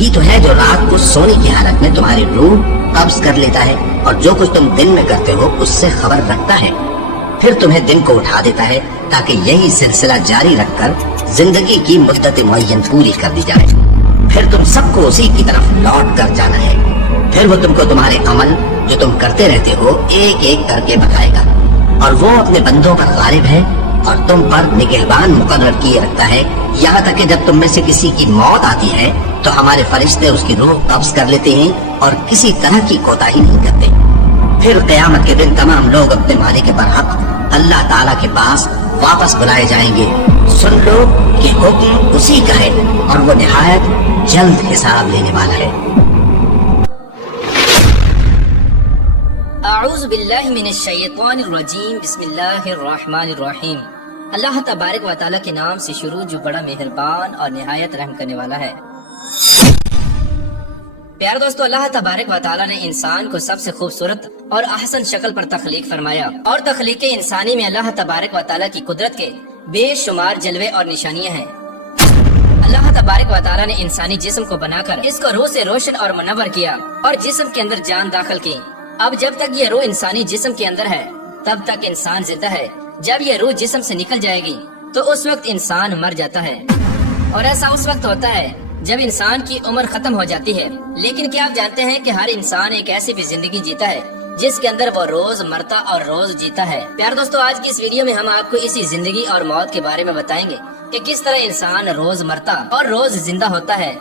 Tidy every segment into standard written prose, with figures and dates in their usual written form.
وہی تو ہے جو رات کو سونے کی حالت میں تمہاری روح قبض کر لیتا ہے اور جو کچھ تم دن میں کرتے ہو اس سے خبر رکھتا ہے، پھر تمہیں دن کو اٹھا دیتا ہے تاکہ یہی سلسلہ جاری رکھ کر زندگی کی مدت معین پوری کر دی جائے۔ پھر تم سب کو اسی کی طرف لوٹ کر جانا ہے، پھر وہ تم کو تمہارے عمل جو تم کرتے رہتے ہو ایک ایک کر کے بتائے گا، اور وہ اپنے بندوں پر غالب ہے اور تم پر نگہبان مقرر کیے رکھتا ہے، یہاں تک کہ جب تم میں سے کسی کی موت آتی ہے تو ہمارے فرشتے اس کی روح قبض کر لیتے ہیں اور کسی طرح کی کوتاہی نہیں کرتے۔ پھر قیامت کے دن تمام لوگ اپنے مالک برحق اللہ تعالیٰ کے پاس واپس بلائے جائیں گے۔ سن لو کہ حکم اسی کا ہے اور وہ نہایت جلد حساب لینے والا ہے۔ اعوذ باللہ من الشیطان الرجیم، بسم اللہ الرحمن الرحیم۔ اللہ تبارک و تعالیٰ کے نام سے شروع جو بڑا مہربان اور نہایت رحم کرنے والا ہے۔ پیارے دوستو، اللہ تبارک و تعالیٰ نے انسان کو سب سے خوبصورت اور احسن شکل پر تخلیق فرمایا، اور تخلیق انسانی میں اللہ تبارک و تعالیٰ کی قدرت کے بے شمار جلوے اور نشانیاں ہیں۔ اللہ تبارک و تعالیٰ نے انسانی جسم کو بنا کر اس کو روح سے روشن اور منور کیا اور جسم کے اندر جان داخل کی۔ اب جب تک یہ روح انسانی جسم کے اندر ہے تب تک انسان زندہ ہے، جب یہ روح جسم سے نکل جائے گی تو اس وقت انسان مر جاتا ہے، اور ایسا اس وقت ہوتا ہے جب انسان کی عمر ختم ہو جاتی ہے۔ لیکن کیا آپ جانتے ہیں کہ ہر انسان ایک ایسی بھی زندگی جیتا ہے جس کے اندر وہ روز مرتا اور روز جیتا ہے۔ پیارے دوستو، آج کی اس ویڈیو میں ہم آپ کو اسی زندگی اور موت کے بارے میں بتائیں گے کہ کس طرح انسان روز مرتا اور روز زندہ ہوتا ہے۔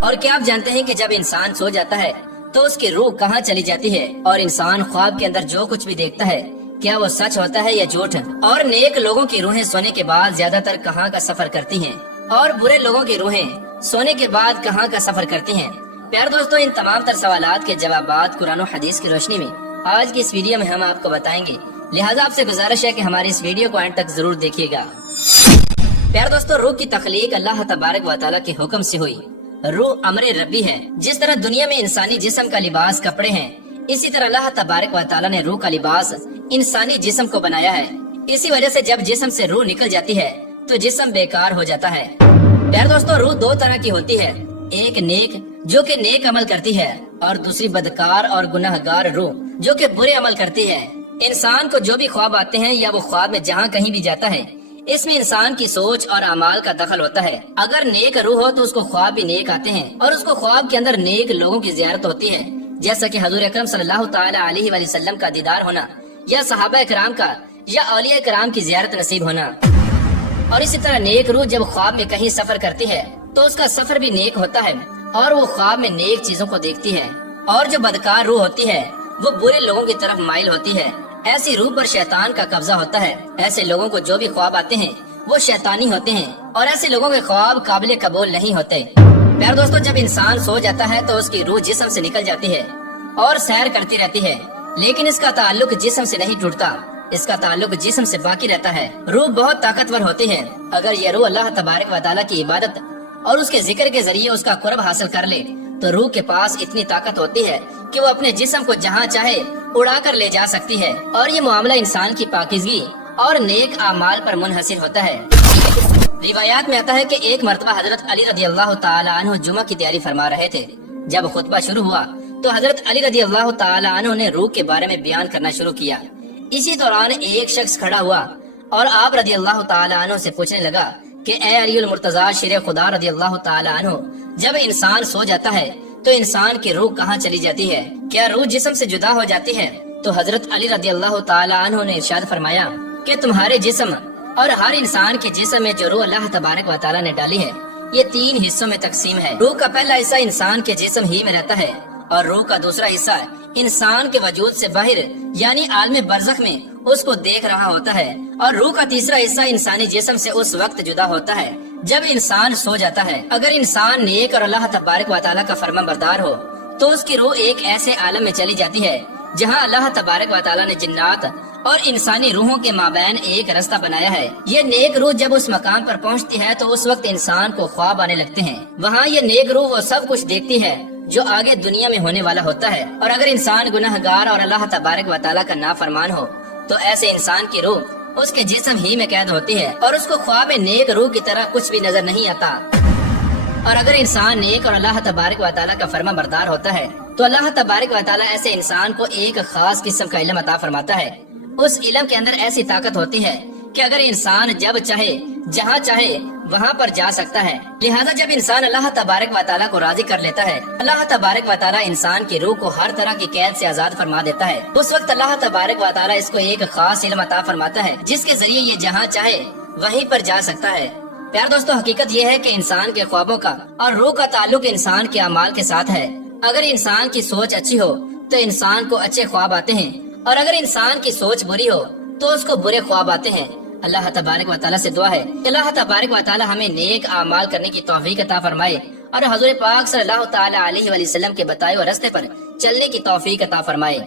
اور کیا آپ جانتے ہیں کہ جب انسان سو جاتا ہے تو اس کی روح کہاں چلی جاتی ہے، اور انسان خواب کے اندر جو کچھ بھی دیکھتا ہے کیا وہ سچ ہوتا ہے یا جھوٹ؟ اور نیک لوگوں کی روحیں سونے کے بعد زیادہ تر کہاں کا سفر کرتی ہیں، اور برے لوگوں کی روحیں سونے کے بعد کہاں کا سفر کرتی ہیں؟ پیارے دوستو، ان تمام تر سوالات کے جوابات قرآن و حدیث کی روشنی میں آج کی اس ویڈیو میں ہم آپ کو بتائیں گے، لہٰذا آپ سے گزارش ہے کہ ہماری اس ویڈیو کو اینڈ تک ضرور دیکھیے گا۔ پیارے دوستو، روح کی تخلیق اللہ تبارک و تعالیٰ کے حکم سے ہوئی۔ روح امر ربی ہے۔ جس طرح دنیا میں انسانی جسم کا لباس کپڑے ہیں، اسی طرح اللہ تبارک و تعالیٰ نے روح کا لباس انسانی جسم کو بنایا ہے۔ اسی وجہ سے جب جسم سے روح نکل جاتی ہے تو جسم بیکار ہو جاتا ہے۔ پیارے دوستو، روح دو طرح کی ہوتی ہے، ایک نیک جو کہ نیک عمل کرتی ہے، اور دوسری بدکار اور گناہگار روح جو کہ برے عمل کرتی ہے۔ انسان کو جو بھی خواب آتے ہیں یا وہ خواب میں جہاں کہیں بھی جاتا ہے، اس میں انسان کی سوچ اور اعمال کا دخل ہوتا ہے۔ اگر نیک روح ہو تو اس کو خواب بھی نیک آتے ہیں، اور اس کو خواب کے اندر نیک لوگوں کی زیارت ہوتی ہے، جیسا کہ حضور اکرم صلی اللہ تعالی علیہ وآلہ وسلم کا دیدار ہونا، یا صحابہ کرام کا یا اولیاء کرام کی زیارت نصیب ہونا۔ اور اسی طرح نیک روح جب خواب میں کہیں سفر کرتی ہے تو اس کا سفر بھی نیک ہوتا ہے، اور وہ خواب میں نیک چیزوں کو دیکھتی ہے۔ اور جو بدکار روح ہوتی ہے وہ برے لوگوں کی طرف مائل ہوتی ہے، ایسی روح پر شیطان کا قبضہ ہوتا ہے۔ ایسے لوگوں کو جو بھی خواب آتے ہیں وہ شیطانی ہوتے ہیں، اور ایسے لوگوں کے خواب قابل قبول نہیں ہوتے۔ پیارے دوستو، جب انسان سو جاتا ہے تو اس کی روح جسم سے نکل جاتی ہے اور سیر کرتی رہتی ہے، لیکن اس کا تعلق جسم سے نہیں ٹوٹتا، اس کا تعلق جسم سے باقی رہتا ہے۔ روح بہت طاقتور ہوتی ہے، اگر یہ روح اللہ تبارک و تعالیٰ کی عبادت اور اس کے ذکر کے ذریعے اس کا قرب حاصل کر لے تو روح کے پاس اتنی طاقت ہوتی ہے کہ وہ اپنے جسم کو جہاں چاہے اڑا کر لے جا سکتی ہے، اور یہ معاملہ انسان کی پاکیزگی اور نیک اعمال پر منحصر ہوتا ہے۔ روایات میں آتا ہے کہ ایک مرتبہ حضرت علی رضی اللہ تعالی عنہ جمعہ کی تیاری فرما رہے تھے۔ جب خطبہ شروع ہوا تو حضرت علی رضی اللہ تعالی عنہ نے روح کے بارے میں بیان کرنا شروع کیا۔ اسی دوران ایک شخص کھڑا ہوا اور آپ رضی اللہ تعالی عنہ سے پوچھنے لگا کہ اے علی المرتضی شیر خدا رضی اللہ تعالی عنہ، جب انسان سو جاتا ہے تو انسان کی روح کہاں چلی جاتی ہے؟ کیا روح جسم سے جدا ہو جاتی ہے؟ تو حضرت علی رضی اللہ تعالی عنہ نے ارشاد فرمایا کہ تمہارے جسم اور ہر انسان کے جسم میں جو روح اللہ تبارک و تعالی نے ڈالی ہے یہ 3 حصوں میں تقسیم ہے۔ روح کا پہلا حصہ انسان کے جسم ہی میں رہتا ہے، اور روح کا دوسرا حصہ انسان کے وجود سے باہر یعنی عالم برزخ میں اس کو دیکھ رہا ہوتا ہے، اور روح کا تیسرا حصہ انسانی جسم سے اس وقت جدا ہوتا ہے جب انسان سو جاتا ہے۔ اگر انسان نیک اور اللہ تبارک و تعالیٰ کا فرمان بردار ہو تو اس کی روح ایک ایسے عالم میں چلی جاتی ہے جہاں اللہ تبارک و تعالیٰ نے جنات اور انسانی روحوں کے مابین ایک رستہ بنایا ہے۔ یہ نیک روح جب اس مقام پر پہنچتی ہے تو اس وقت انسان کو خواب آنے لگتے ہیں۔ وہاں یہ نیک روح وہ سب کچھ دیکھتی ہے جو آگے دنیا میں ہونے والا ہوتا ہے، اور اگر انسان گناہگار اور اللہ تبارک و تعالیٰ کا نافرمان ہو تو ایسے انسان کی روح اس کے جسم ہی میں قید ہوتی ہے، اور اس کو خواب نیک روح کی طرح کچھ بھی نظر نہیں آتا۔ اور اگر انسان نیک اور اللہ تبارک و تعالیٰ کا فرما بردار ہوتا ہے تو اللہ تبارک و تعالیٰ ایسے انسان کو ایک خاص قسم کا علم عطا فرماتا ہے۔ اس علم کے اندر ایسی طاقت ہوتی ہے کہ اگر انسان جب چاہے جہاں چاہے وہاں پر جا سکتا ہے۔ لہذا جب انسان اللہ تبارک و تعالیٰ کو راضی کر لیتا ہے، اللہ تبارک و تعالیٰ انسان کی روح کو ہر طرح کی قید سے آزاد فرما دیتا ہے۔ اس وقت اللہ تبارک و تعالیٰ اس کو ایک خاص علم عطا فرماتا ہے جس کے ذریعے یہ جہاں چاہے وہیں پر جا سکتا ہے۔ پیار دوستو، حقیقت یہ ہے کہ انسان کے خوابوں کا اور روح کا تعلق انسان کے اعمال کے ساتھ ہے۔ اگر انسان کی سوچ اچھی ہو تو انسان کو اچھے خواب آتے ہیں، اور اگر انسان کی سوچ بری ہو تو اس کو برے خواب آتے ہیں۔ اللہ تبارک و تعالیٰ سے دعا ہے کہ اللہ تبارک و تعالیٰ ہمیں نیک اعمال کرنے کی توفیق عطا فرمائے اور حضور پاک صلی اللہ تعالیٰ علیہ وسلم کے بتائے ہوئے راستے پر چلنے کی توفیق عطا فرمائے۔